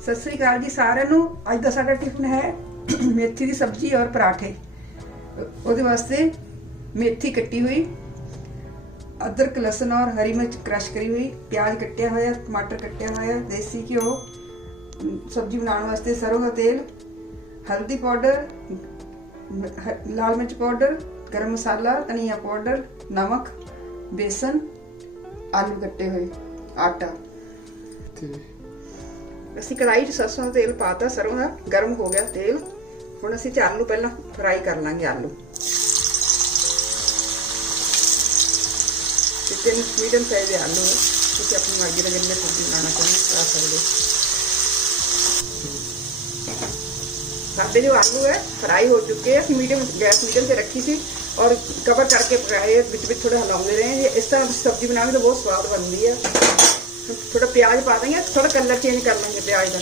ਸਤਿ ਸ੍ਰੀ ਅਕਾਲ ਜੀ ਸਾਰਿਆਂ ਨੂੰ। ਅੱਜ ਦਾ ਸਾਡਾ ਟਿਫਨ ਹੈ ਮੇਥੀ ਦੀ ਸਬਜ਼ੀ ਔਰ ਪਰਾਠੇ। ਉਹਦੇ ਵਾਸਤੇ ਮੇਥੀ ਕੱਟੀ ਹੋਈ, ਅਦਰਕ, ਲਸਣ ਔਰ ਹਰੀ ਮਿਰਚ ਕ੍ਰਸ਼ ਕਰੀ ਹੋਈ, ਪਿਆਜ਼ ਕੱਟਿਆ ਹੋਇਆ, ਟਮਾਟਰ ਕੱਟਿਆ ਹੋਇਆ, ਦੇਸੀ ਘਿਓ, ਸਬਜ਼ੀ ਬਣਾਉਣ ਵਾਸਤੇ ਸਰੋਂ ਦਾ ਤੇਲ, ਹਲਦੀ ਪਾਊਡਰ ਲਾਲ ਮਿਰਚ ਪਾਊਡਰ, ਗਰਮ ਮਸਾਲਾ, ਧਨੀਆ ਪਾਊਡਰ, ਨਮਕ, ਬੇਸਨ, ਆਲੂ ਕੱਟੇ ਹੋਏ, ਆਟਾ। ਤੇ ਅਸੀਂ ਕੜਾਈ 'ਚ ਸਰਸੋਂ ਦਾ ਤੇਲ ਪਾਤਾ ਸਰੋਂ ਦਾ ਗਰਮ ਹੋ ਗਿਆ ਤੇਲ ਹੁਣ ਅਸੀਂ ਚਾਰ ਆਲੂ ਪਹਿਲਾਂ ਫਰਾਈ ਕਰ ਲਾਂਗੇ ਆਲੂ ਤੇ ਤਿੰਨ ਮੀਡੀਅਮ ਸਾਈਜ਼ ਦੇ ਆਲੂ ਹੈ ਤੁਸੀਂ ਆਪਣੀ ਮਰਜ਼ੀ ਦਾ ਜਿੰਨੇ ਸਬਜ਼ੀ ਬਣਾਉਣਾ ਚਾਹੋ ਕਰ ਸਕਦੇ ਹੋ। ਸਾਡੇ ਜੋ ਆਲੂ ਹੈ ਫਰਾਈ ਹੋ ਚੁੱਕੇ ਹੈ ਅਸੀਂ ਮੀਡੀਅਮ ਗੈਸ ਮੀਡੀਅਮ ਤੇ ਰੱਖੀ ਸੀ ਔਰ ਕਵਰ ਕਰਕੇ ਪਕਾਏ ਹੈ, ਵਿੱਚ ਵਿੱਚ ਥੋੜਾ ਹਿਲਾਉਂਦੇ ਰਹੇ ਜੇ ਇਸ ਤਰ੍ਹਾਂ ਤੁਸੀਂ ਸਬਜ਼ੀ ਬਣਾਓਗੇ ਤਾਂ ਬਹੁਤ ਸਵਾਦ ਬਣਦੀ ਹੈ ਥੋੜਾ ਪਿਆਜ਼ ਪਾ ਦੇਂਗੇ, ਥੋੜਾ ਕਲਰ ਚੇਂਜ ਕਰ ਲਾਂਗੇ ਪਿਆਜ਼ ਦਾ।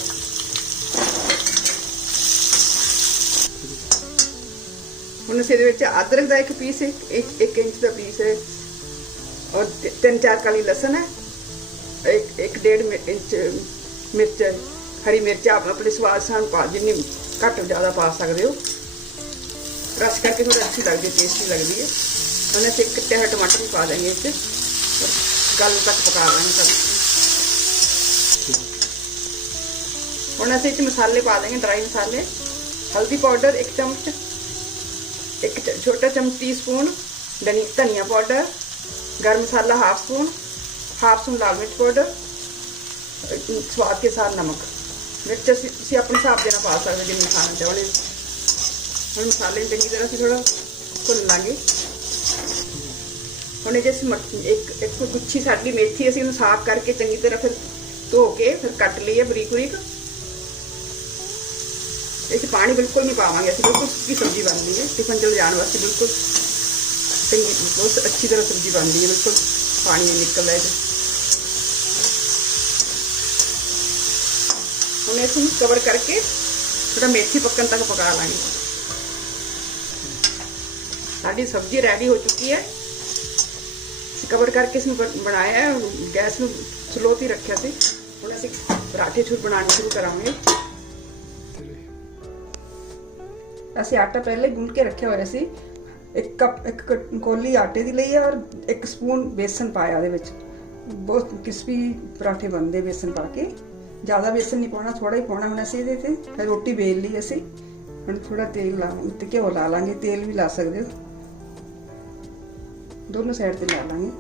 ਹੁਣ ਅਸੀਂ ਇਹਦੇ ਵਿੱਚ ਅਦਰਕ ਦਾ ਇੱਕ ਪੀਸ ਹੈ 1 ਇੰਚ ਦਾ ਪੀਸ ਹੈ। ਔਰ ਤਿੰਨ ਚਾਰ ਕਾਲੀ ਲਸਣ ਹੈ। ਇੱਕ ਇੱਕ ਡੇਢ ਇੰਚ ਮਿਰਚ ਹਰੀ ਮਿਰਚ ਆਪ ਆਪਣੇ ਸਵਾਦ ਸਾਨ ਪਾ, ਜਿੰਨੀ ਘੱਟ ਜ਼ਿਆਦਾ ਪਾ ਸਕਦੇ ਹੋ। ਰਸ ਕਰਕੇ ਥੋੜੀ ਅੱਛੀ ਲੱਗਦੀ ਟੇਸਟੀ ਲੱਗਦੀ ਹੈ। ਉਹਨੇ ਤੇ ਕੱਟੇ ਹੋਏ ਟਮਾਟਰ ਵੀ ਪਾ ਦੇਂਗੇ ਇਸ 'ਚ। ਗੱਲ ਤੱਕ ਪਕਾ ਲਾਂਗੇ ਸਭ वरना से मसाले पा देंगे ड्राई मसाले हल्दी पाउडर एक चम्मच एक छोटा चम्मच टी स्पून धनिया पाउडर गर्म मसाला हाफ़ स्पून हाफ़ स्पून लाल मिर्च पाउडर स्वाद के साथ नमक मिर्च अस अपने हिसाब देना पा सकते जिन्हें खाना चावल हम मसाले चंकी तरह से थोड़ा भुन लाँगे हम अस एक एक गुच्छी साड़ी मेथी असं साफ़ करके चंकी तरह फिर धो के फिर कट लिए बरीक बरीक इस पानी बिल्कुल नहीं पावे अभी बिल्कुल सुखी सब्ज़ी बन रही है, टिफ़िन चल जाने वास्ते बिल्कुल बहुत अच्छी तरह सब्ज़ी बन रही है, बिल्कुल पानी नहीं निकल रहा है हम इस कवर करके थोड़ा मेथी पकन तक पका लेंगे साड़ी सब्ज़ी रेडी हो चुकी है। कवर करके इसमें बनाया है, गैस में स्लो रखे से हम अस पराठे छूट बनाने शुरू करा ਅਸੀਂ ਆਟਾ ਪਹਿਲੇ ਗੁੰਨ ਕੇ ਰੱਖਿਆ ਹੋਇਆ ਸੀ। ਇੱਕ ਕੱਪ, ਇੱਕ ਕ- ਕੋਲੀ ਆਟੇ ਦੀ ਲਈ ਹੈ ਔਰ ਇੱਕ ਸਪੂਨ ਬੇਸਨ ਪਾਇਆ ਉਹਦੇ ਵਿੱਚ। ਬਹੁਤ ਕ੍ਰਿਸਪੀ ਪਰਾਠੇ ਬਣਦੇ ਬੇਸਨ ਪਾ ਕੇ। ਜ਼ਿਆਦਾ ਬੇਸਨ ਨਹੀਂ ਪਾਉਣਾ ਥੋੜਾ ਹੀ ਪਾਉਣਾ ਹੁਣ ਅਸੀਂ ਇਹਦੇ ਤੇ। ਫਿਰ ਰੋਟੀ ਵੇਲ ਲਈ ਅਸੀਂ। ਹੁਣ ਥੋੜਾ ਤੇਲ ਲਾ, ਉੱਤੇ ਘਿਓ ਲਾ ਲਾਂਗੇ। ਤੇਲ ਵੀ ਲਾ ਸਕਦੇ ਹੋ। ਦੋਨੋਂ ਸਾਈਡ ਤੇ ਲਾ ਲਾਂਗੇ।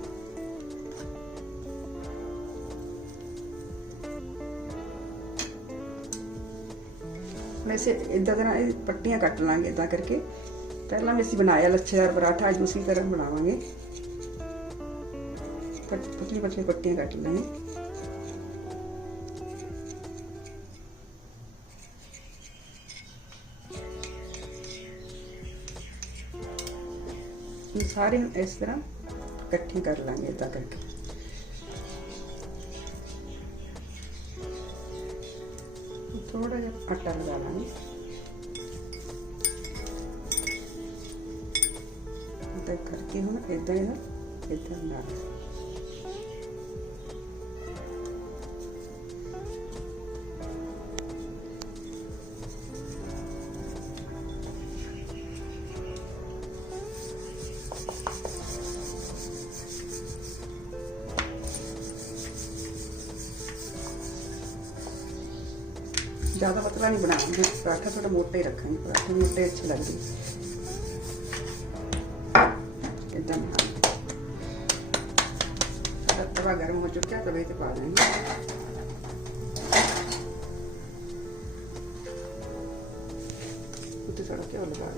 ਹੁਣ ਅਸੀਂ ਇਦਾਂ ਦੇ ਨਾਲ ਇਹ ਪੱਟੀਆਂ ਕੱਟ ਲਾਂਗੇ ਇਦਾਂ ਕਰਕੇ ਪਹਿਲਾਂ ਵੀ ਅਸੀਂ ਬਣਾਇਆ ਲੱਛੇਦਾਰ ਪਰਾਠਾ ਅੱਜ ਉਸੇ ਤਰ੍ਹਾਂ ਬਣਾਵਾਂਗੇ ਪਤ- ਪਤਲੀ ਪਤਲੀ ਪੱਟੀਆਂ ਕੱਟ ਲਾਂਗੇ ਇਹ ਸਾਰੇ ਨੂੰ ਇਸ ਤਰ੍ਹਾਂ ਇਕੱਠੇ ਕਰ ਲਾਂਗੇ ਇਦਾਂ ਕਰਕੇ ਥੋੜਾ ਜਿਹਾ ਆਟਾ ਲਗਾ ਲਾਂਗੇ। ਇਦਾਂ ਕਰਕੇ ਹੁਣ ਇਦਾਂ ਹੀ ਇਦਾਂ ਲਾ ज़्यादा पतला नहीं बनाऊँगी पराठा थोड़ा मोटा मोटे रखेंगे पराठे मोटे अच्छे लगेंगे एकदम हाँ। तवा गर्म हो चुका है तभी पा देंगे। थोड़ा क्या लगा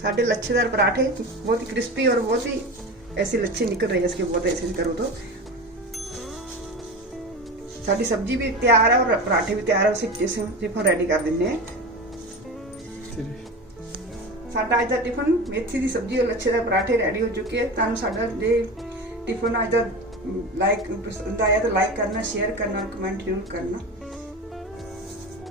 साढ़े लच्छेदार पराठे बहुत ही क्रिस्पी और बहुत ही ऐसे लच्छे निकल रहे हैं इसके बहुत ऐसे करो तो साड़ी सब्जी भी तैयार है और पराठे भी तैयार है उसे इसे टिफन रेडी कर देंगे ਤੇਰੀ ਸਾਡਾ ਅੱਜ ਦਾ ਟਿਫਨ ਮੇਥੀ ਦੀ ਸਬਜ਼ੀ ਔਰ ਲੱਛੇ ਦਾ ਪਰਾਠੇ ਰੈਡੀ ਹੋ ਚੁੱਕੇ ਹੈ ਤੁਹਾਨੂੰ ਸਾਡਾ ਜੇ ਟਿਫਨ ਅੱਜ ਦਾ ਲਾਈਕ ਪਸੰਦ ਆਇਆ ਤਾਂ ਲਾਈਕ ਕਰਨਾ ਸ਼ੇਅਰ ਕਰਨਾ ਕਮੈਂਟ ਜ਼ਰੂਰ ਕਰਨਾ